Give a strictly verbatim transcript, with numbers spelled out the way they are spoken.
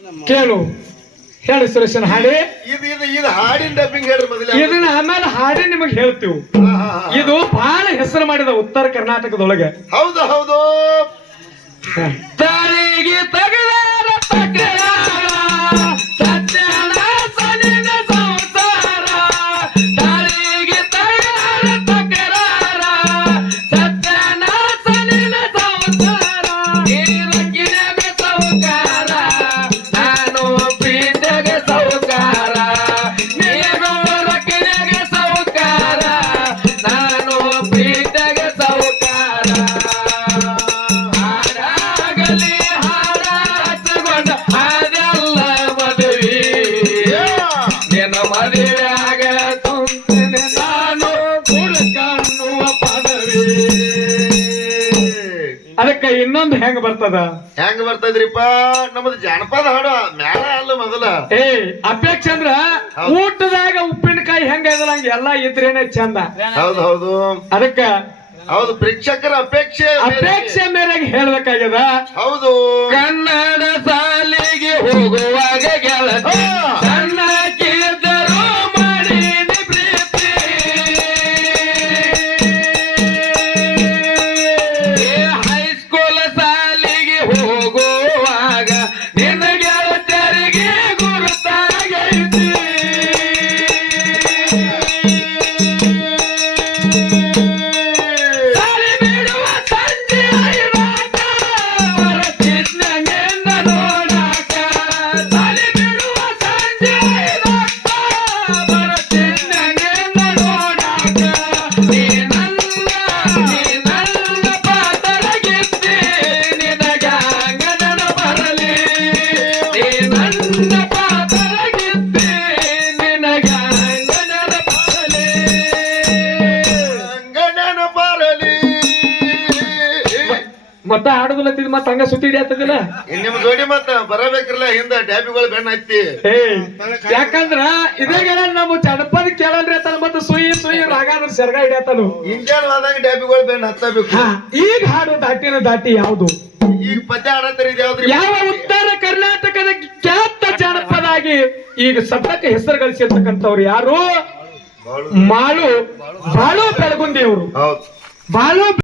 ಕೇಳು ಹೇಳಿ ಸುರೇಶನ್ ಹಾಡಿ. ಇದು ಇದು ಇದು ಹಾಡಿನ ಡಬ್ಬಿಂಗ್ ಹೇಳ್ರಿ ಮೊದಲ. ಇದನ್ನ ಆಮೇಲೆ ಹಾಡಿ ನಿಮಗೆ ಹೇಳ್ತೀವಿ. ಇದು ಬಹಳ ಹೆಸರು ಮಾಡಿದ ಉತ್ತರ ಕರ್ನಾಟಕದೊಳಗೆ. ಹೌದು ಹೌದು. ತಾಳಿಗೆ ತಗಲಾರ ತಕರಾರ ಸತ್ಯನ ಸನಿನ ಸಂಸಾರ. ತಾಳಿಗೆ ತಗಲಾರ ತಕರಾರ ಸತ್ಯನ ಸನಿನ ಸಂಸಾರ. ಕಿರಕಿರಗ ಸೌಕಾರ ನಾನು ಪ್ರೀತಿಗ ಸೌಕಾರ. ನೀನು ರಕಿರಗ ಸೌಕಾರ ನಾನು ಪ್ರೀತಿಗ ಸೌಕಾರ. ಹಾಡಾಗಲಿ ಹಾಡ ಹಚ್ಚಿಕೊಂಡ ಅದೆಲ್ಲ ಮದುವೆ. ನಿನ್ನ ಮದುವೆಯಾಗ ತುಂಬಿನ ನಾನು ಕುಡ್ಕನ್ನುವ ಪದವಿ. ಅದಕ್ಕೆ ಇನ್ನೊಂದು ಹೆಂಗ್ ಬರ್ತದ? ಹೆಂಗ್ ಬರ್ತದ್ರಿಪ್ಪ? ನಮ್ಮದು ಜಾನಪದ ಹಾಡು ಮ್ಯಾಲ ಅಲ್ಲ ಮೊದಲ. ಏ ಅಪೇಕ್ಷೆ ಅಂದ್ರ ಊಟದಾಗ ಉಪ್ಪಿನಕಾಯಿ ಹೆಂಗ ಇದಲ್ಲ ಹಂಗ ಎಲ್ಲಾ ಇದ್ರೇನೆ ಚಂದ. ಹೌದು ಹೌದು. ಅದಕ್ಕ ಹೌದು, ಪ್ರೇಕ್ಷಕರ ಅಪೇಕ್ಷೆ ಅಪೇಕ್ಷೆ ಮೇರೆಗೆ ಹೇಳ್ಬೇಕಾಗ್ಯದ. ಹೌದು. ಕನ್ನಡ ಸಾಲಿಗೆ ಹೋಗುವಾಗ ಗೆಳತಿ ಸಣ್ಣಕ್ಕಿದ್ದರೂ ಮಾಡೀನಿ ಪ್ರೀತಿ. ಹೈಸ್ಕೂಲ್ ಸಾಲಿಗೆ ಹೋಗುವಾಗ ನಿನ್ನ ಗೆಳತಿಯರಿಗೆ ಗುರುತಾಗೈತಿ. ಸಾಲಿ ಬಿಡುವ ಸಂಜೆ ಐದಾಕ ಬರತಿದ್ನ ನಿನ್ನ ನೋಡಾಕ. ಸಾಲಿ ಬಿಡುವ ಸಂಜೆ ಐದಾಕ ಬರತಿದ್ನ ನಿನ್ನ ನೋಡಾಕ. ನೀ ನನ್ನ ನೀ ನನ್ನ ಪಾತರಗಿದ್ದಿ ನಿನಗ್ಯಾಂಗ ನೆನಪರಲಿ. ನೀ ನನ್ನ ಪಾತರಗಿದ್ದಿ ನಿನಗ್ಯಾಂಗ ನೆನಪರಲಿ. ಗಣನ ಬರಲಿ. ಮತ್ತ ಹಾಡುದಿಲ್ಲತ್ತಿದ್ ಮತ್ತ ಹಂಗ ಸುತ್ತಿ ಹಿಡಿಯತ್ತದಿಲ್ಲ. ನಿಮ್ ಜೋಡಿ ಮತ್ತ ಬರಬೇಕ್ರಲ್ಲ ಹಿಂದ ಡ್ಯಾಬಿಗಳು ಬೆಣ್ಣ ಹತ್ತಿ. ಏ ಯಾಕಂದ್ರ ಇದೇ ಗೆಳ ನಮ್ಮ ಜನಪದ ಕೇಳಲ್ರಿ ಆತನ ಮತ್ತ ಸುಯಿ ಸುಯಿ ರಾಗಾದ್ರ ಸೆರ್ಗ ಹಿಡಿಯತ್ತನು. ಇಂಜನ್ ಹೋದಾಗ ಡ್ಯಾಬಿಗಳು ಬೆಣ್ಣ ಹತ್ತಬೇಕು. ಹಾ, ಈಗ ಹಾಡು ದಾಟಿನ ದಾಟಿ ಯಾವುದು? ಈಗ ಪದ್ಯ ಹಾಡತ್ತರ ಇದು ಯಾವ್ದ್ರಿ? ಯಾವ ಉತ್ತರ ಕರ್ನಾಟಕದ ಖ್ಯಾತ ಜನಪದ ಆಗಿ ಈಗ ಸದ್ಯಕ್ಕೆ ಹೆಸರು ಗಳಿಸಿರ್ತಕ್ಕಂಥವ್ರು ಯಾರು? ಮಾಳು ಬಾಳು ಬೆಳಗುಂದಿ ಅವರು. ಹೌದು. ಬಾಳು